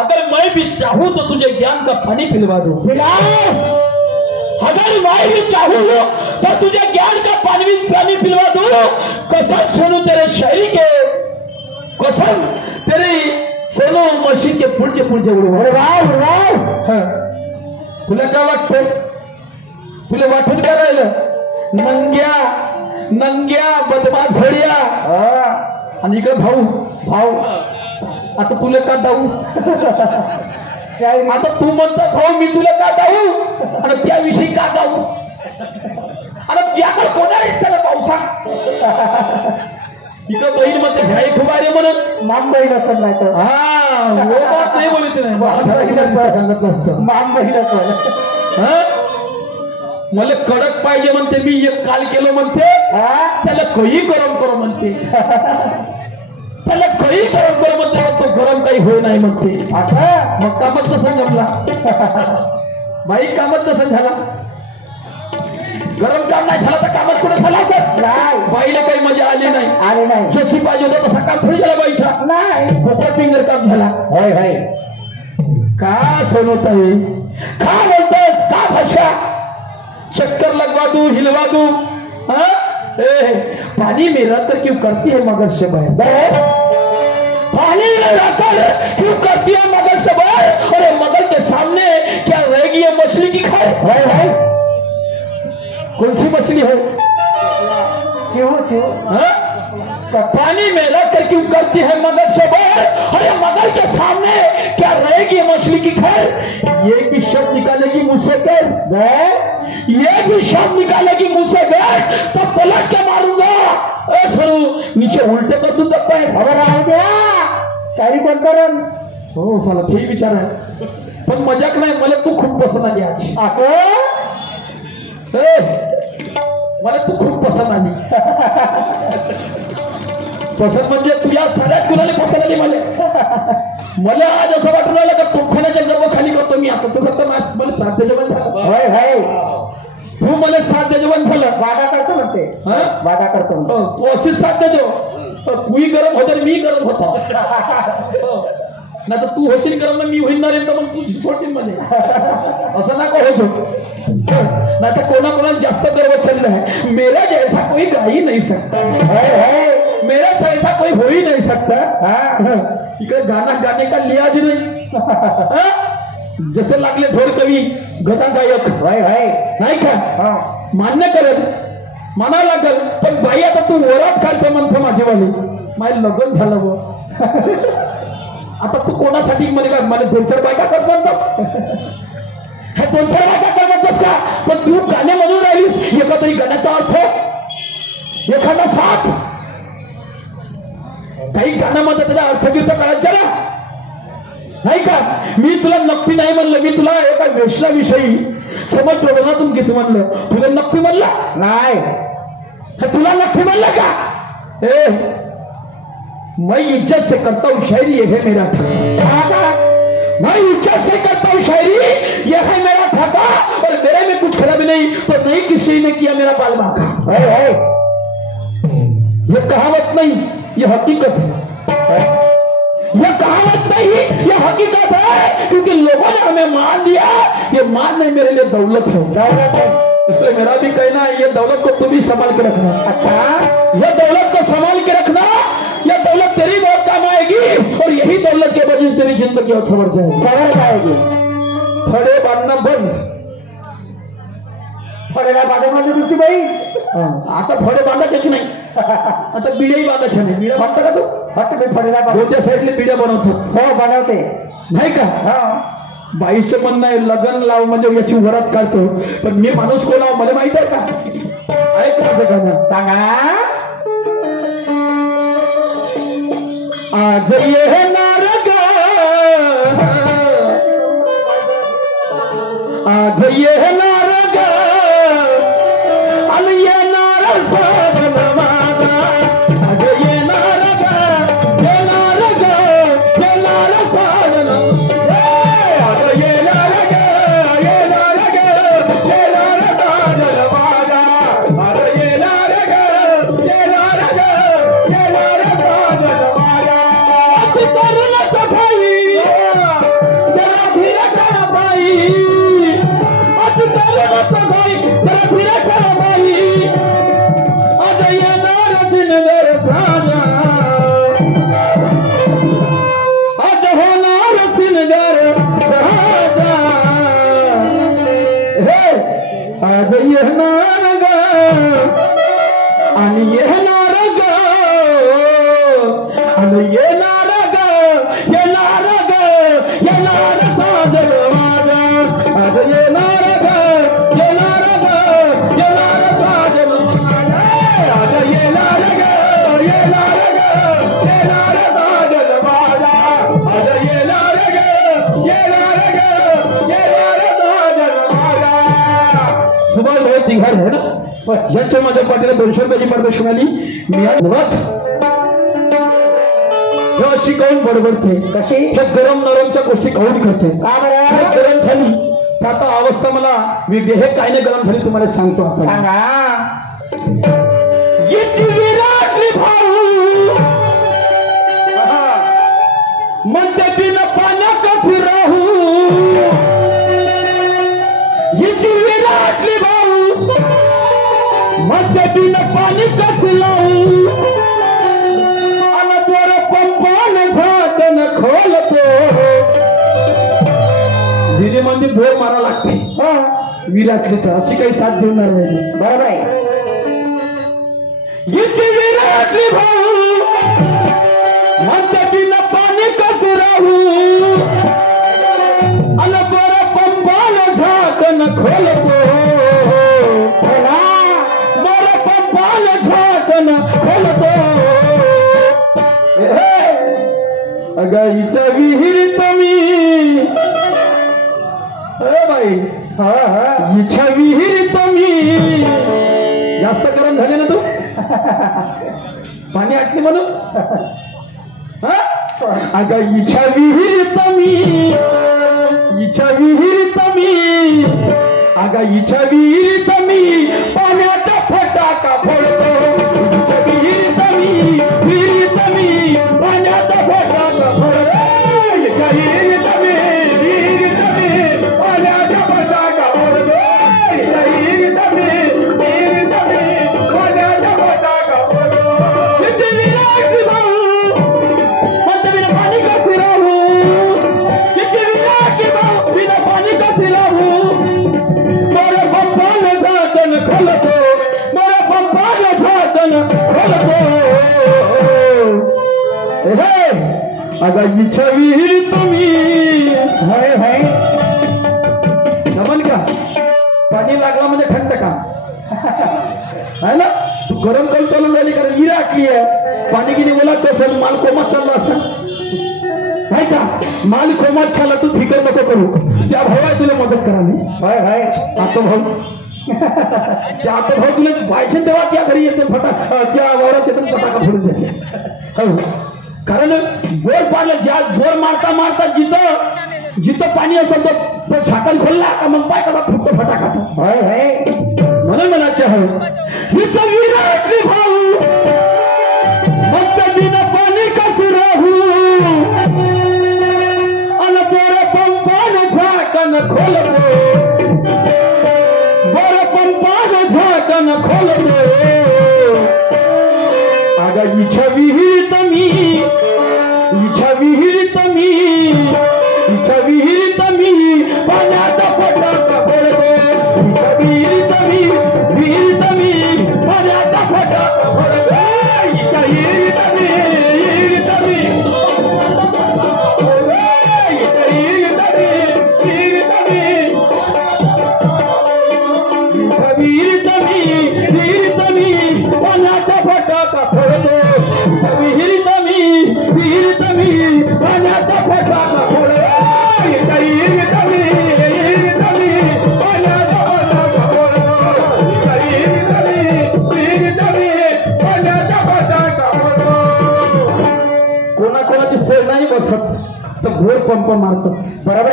अगर मैं भी चाहूं तो तुझे ज्ञान का पानी पिलवा दूं। अगर मैं भी चाहूं तो तुझे ज्ञान का पानी पिलवा दूं। कसम सोनू तेरे शायरी के, कसम तेरी सोनू मशीन के पुढचे पुढचे उडू। अरे वाव वाव, तुला काय वाटतं? तुला वाटून काय राहिलं? नंग्या नंग्या बदमाश घोड्या आणि इकडे भाऊ भाऊ। आता तुला का दाऊ? आता तू म्हणतो भाऊ मी तुला का दाऊ आणि त्याविषयी का दाऊ? आणि त्याकडे कोणाच त्याला पाहू सांग। इकडे बहीण म्हणते ह्या खूप आहे म्हणून माम बहीण असत नाही तर नाही बोलते नाही सांगत नसतं माम बहीण असत। मला कडक पाहिजे म्हणते, मी एक काल केलं म्हणते त्याला कही गरम करो म्हणते, त्याला कही गरम करो म्हणते, तो गरम काही होय नाही म्हणते। असं मग कामात कसं जमला बाई? कामात कसं झाला? गरम काम नाही झाला तर कामात कुठे झाला? बाईला काही मजा आली नाही, जशी पाहिजे होता तसा काम थोडी झाला बाईचा नाही, खोटा फिंगर काम झाला। होय होय का सोनत आहे? का बोलतोस? का भाषा? चक्कर लगवा दूं हिलवा दूं? पानी में रहकर क्यों करती है मगर से बाहर? पानी में रहकर क्यों करती है मगर से बाहर? और मगर के सामने क्या रहेगी ये मछली की खाए? है कौन सी मछली है? पानी में रहकर क्यों करती है मगर से बाहर? अरे मगर के सामने क्या रहेगी मछली की खाए? ये भी शब्द निकालेगी मुझसे कर, ये भी शब्द निकालेगी मुझसे बैठ तो पलट के मारूंगा। सरू नीचे उल्टे कर दूं तब पैर खबर आ गया। शायरी बंद कर। हो साला ठीक विचार आहे पण मजाक नाही, मला तू खूप पसंत आली आज। मला तू खूप पसंत आली। पसंत म्हणजे तुझ्या सगळ्यात कुणाला पसंत आली? मला आज असं वाटून राहिलं का तोफखान्याच्या गर्भ खाली करतो मी आता। तू फक्त मला साध्य जेवण झालं। होय होय तू मला साध्य जेवण झालं। वादा करतो म्हणते, वादा करतो तू अशीच साध्य जेव। तूही गरम होते मी गरम होतो नाही तर तू होशील गरम ना मी होईल ना रे, तर मग तू सोडशील मध्ये असं नको होतो। नाही तर कोणा कोणाला जास्त गर्व चल रहा है, मेरा जैसा कोई गा ही नहीं सकता, मेरा जैसा कोई हो ही नहीं सकता। इकडे गाना गाने का लिहाज नहीं। जसे लागले ढोल कवी गदा गायक नाही का मान्य करत म्हणा लागल, पण बाई आता तू वरात काढते म्हणतो माझीवाली, माझं लग्न झालं व आता तू कोणासाठी म्हणे का मला 2-4 बायका करत म्हणतोस? हे 2-4 बायका करत म्हणतोस का? पण तू गाणे म्हणून राहिलीस, एका तरी गाण्याचा अर्थ एखादा साथ काही गाण्यामध्ये त्याचा अर्थगीर्थ करायचा ना नाही का? मी तुला नक्की नाही म्हणलं, मी तुला एका वेश्याविषयी समज प्रबोधनातून घेतो म्हणलं, तुला नक्की म्हणला नाही? तुला नक्की म्हणलं का? मैं इज्जत से करता हूँ शायरी, ये है मेरा ठाका। मैं इज्जत से करता हूँ शायरी, ये है मेरा ठाका। और मेरे में कुछ खराबी नहीं तो नहीं किसी ने किया मेरा बाल बांका। ये कहावत नहीं, ये हकीकत है। ये कहावत नहीं, ये हकीकत है, क्योंकि लोगों ने हमें मान दिया। ये मान नहीं मेरे लिए दौलत है, दौलत है। इसलिए मेरा भी कहना है, ये दौलत को तुम ही संभाल के रखना। अच्छा, ये दौलत को संभाल के रखना, ये दौलत तेरी बहुत काम आएगी और यही दौलत के वजह से तेरी जिंदगी और संवर जाएगी। फड़े बांधना बंद, फळेला बांधायची तुमची बाई आता फळे बांधायची नाही, आता बिड्याही बांधायच्या नाही। बिड्या बांधता का तू? हट मी फळेला कोणत्या साईडले बिड्या बनवतो? हो बनवते नाही का? हा बाईचं म्हणणं आहे लग्न लाव म्हणजे याची वरात काढतो, पण मी माणूस कोण लाव मला माहित आहे का? ऐक माझं गाणं सांगा। आज ये है नारगा, आज ये है नारगा, अल ये नारसा बनवागा, आज ये नारगा, ये नारगा, ये नारसा बनवागा, आज ये नारगा, ये नारगा, ये नारसा बनवागा, आज ये नारगा, ये नारगा, ये नारसा बनवागा। करना तो भाई तिघार आहे ना, यांच्या माझ्या पाठीला 200 रुपयाची पारितोषिक आली. मी अशी काऊन बडबडते, कशी हे गरम नरमच्या गोष्टी काऊन करते, का बरं गरम झाली आता अवस्था मला वेगळी हे काय नाही गरम झाली तुम्हाला सांगतो. सांगा. याची विराटली भाऊ मध्यतीनं पाण्यात कशी राहू, याची विराटली भाऊ मध्यतीनं पाणी कशी लावू, अनद्वार पंपान झाकण खोलतो. मध्ये बोर मारा लागते विराटली तर अशी काही साथ देणार नाही. बरोबर आहे. याची विराटली भाऊ मध्यतीनं पाणी कसं राहू, अन बरं पंपाला झाकण खोलतो. बरं पंपाला झाकण खोलतो. अगं हिच्या विहिरीत मी बाई हिच्या विहिरीत मी जास्त गरम झाले ना तू पाणी आटली म्हणून. अगं हिच्या विहिरीत मी, हिच्या विहिरीत मी, अगं हिच्या विहिरीत मी पाण्याचा फटाका फोडतो. हिच्या विहिरीत मी, विहिरीत मी पाण्याचा फटाका फोडतो. हिच्या विहिरीत मी, विहिरीत मी पाण्याचा फटाका फोडतो. हिच्या विहिरीत मी, विहिरीत मी पाण्याचा फटाका फोडतो. हिची विराटली भाऊ मध्यबिना पाणी कसे राहू, हिची विराटली भाऊ बिना पाणी कसे राहू. मोरे पंपाला झाकण खोलतो, मोरे पंपाला झाकण खोलतो. अगं हिच्या विहिरीत मी हाय हाय जमल का पाणी लागला म्हणजे थंड का है ना. तू गरम करून चालून राहिली कारण विहीर आटली आहे. पाणी किती बोलायचं असेल माल कोमात चालला असता आहे का. माल कोमात चालला तू फिकर नको करू. त्या भावा तुला मदत करा मी हाय हाय आता भाऊ त्या आता भाऊ तुला पाहिजे तेव्हा त्या घरी येते फटाका त्या वावरात येते फटाका फोडून देते. हो कारण बोर पाडलं ज्या बोर मारता मारता जिथं जिथं पाणी असेल तो झाकण खोलला का मग पाय कसा फुटतो फटाका. म्हणून म्हणायचे आहे हिचं विराटली भाऊ मध्यबिना पाणी कसं राहू, अन बोर पंपान झाकण खोलतो. बोर पंपान झाकण खोलतो. अगं हिच्या विहिरीत मी, हिच्या विहिरीत मी, हिच्या विहिरीत मी पाण्याचा फटाका फोडतो. हिच्या विहिरीत मी, विहिरीत मी पाण्याचा फटाका फोडतो. हिच्या विहिरीत मी, विहिरीत मी हिच्या विहिरीत मी, विहिरीत मी हिच्या विहिरीत मी, विहिरीत मी पाण्याचा फटाका फोडतो. विहिरीत मी, विहिरीत मी पाण्याचा फटाका फोडतो. हिच्या विहिरीत मी, विहिरीत मी पाण्याचा फटाका फोडतो. हिच्या विहिरीत मी, विहिरीत मी पाण्याचा फटाका फोडतो. कोणाकोणाची सोय नाही बसत तर घोर पंप मारतात. बरोबर.